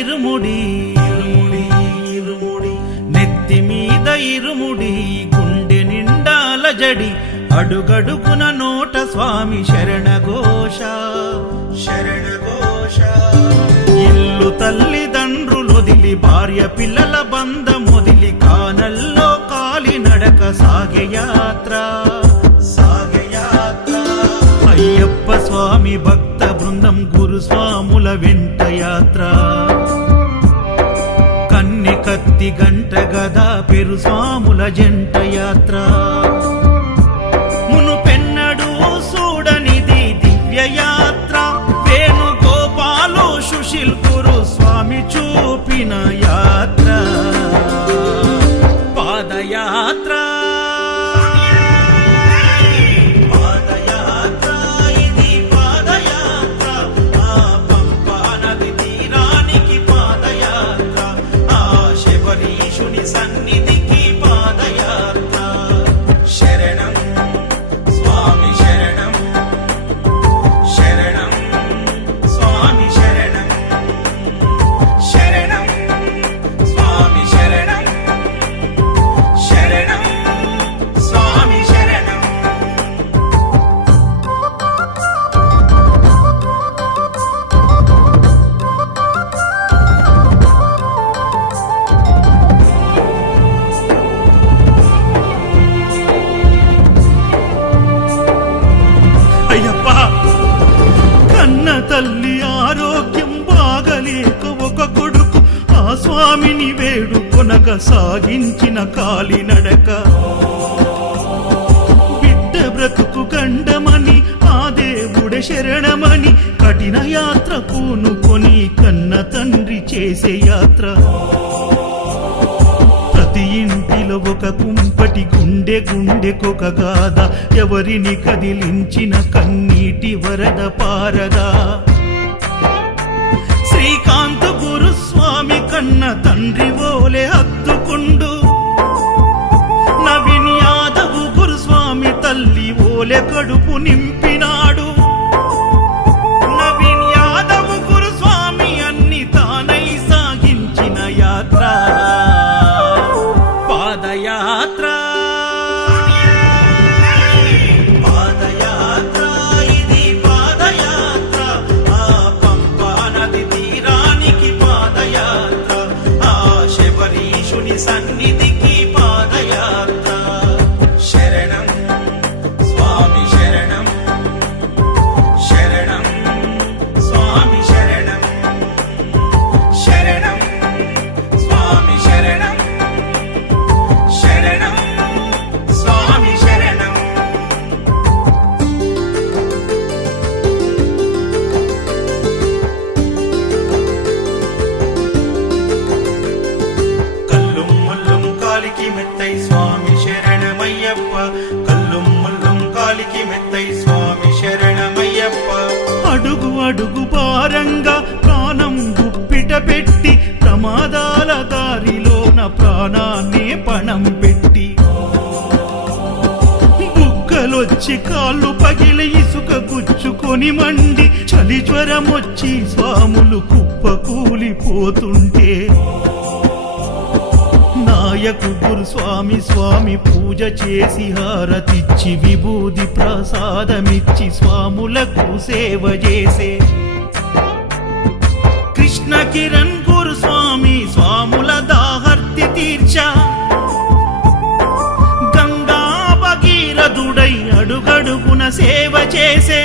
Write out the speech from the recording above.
ఇరుముడి ఇరుముడి ఇరుముడి నెత్తి మీద ఇరుముడి గుండె నిండా అలజడి అడుగడుగున నోట స్వామి శరణఘోష శరణఘోష ఇల్లు తల్లిదండ్రులొదిలి భార్య పిల్లల బంధమొదిలి కానల్లో కాలి నడక సాగే యాత్ర అయ్యప్ప స్వామి భక్త బృందం గురుస్వాముల వెంట యాత్ర కన్నె కత్తి గంట గదా పెరు స్వాముల జంట యాత్ర మునుపెన్నడూ చూడనిది దివ్య యాత్ర వేణుగోపాలు సుశీల్ గురు స్వామి చూపిన యాత్ర పాదయాత్ర సన్నిధికి పాదయాత్ర శరణం స్వామి శరణం శరణం స్వామి శరణం శరణం స్వామి శరణం శరణం స్వామి శరణం తల్లి ఆరోగ్యం బాగలేక ఒక కొడుకు ఆ స్వామిని వేడుకొనగా సాగించిన కాలినడక బిడ్డ బ్రతుకు గండమని ఆ దేవుడే శరణమని కఠిన యాత్ర పూనుకొని కన్న తండ్రి చేసే యాత్ర ప్రతి ఇంటిలో ఒక కుంపటి గుండె గుండెకొక గాథ ఎవరిని కదిలించిన కన్నీటి వరద పారదా శ్రీకాంత గురుస్వామి కన్న తండ్రి ఓలే హత్తుకుండు నవీన్ యాదవ్ గురుస్వామి తల్లి ఓలే కడుపు నింపినాడు నవీన్ యాదవ్ గురుస్వామి అన్ని తానై సాగించిన యాత్ర పాదయాత్ర సన్నిధికి పాదయాత్ర శరణం స్వామి శరణం శరణం స్వామి శరణం శరణం స్వామి శరణం శరణం స్వామి శరణం మెత్తై స్వామి శరణమయ్యప్ప కల్లుం ముల్లుం కాలికి మెత్తై స్వామి శరణమయ్యప్ప అడుగు అడుగు భారంగా ప్రాణం గుప్పిట పెట్టి ప్రమాదాల దారిలోన ప్రాణాన్ని పణం పెట్టి బుగ్గలొచ్చి కాళ్ళు పగిలి ఇసుక గుచ్చుకొని మండి చలి జ్వరమొచ్చి స్వాములు కుప్ప కూలిపోతుంటే నాయకు గురుస్వామి స్వామి పూజ చేసి హారతిచ్చి విభూది ప్రసాదమిచ్చి స్వాములకు సేవ చేసే కృష్ణ కిరణ్ గురుస్వామి స్వాముల దాహర్తి తీర్చ గంగా భగీరథుడై అడుగడుగున సేవ చేసే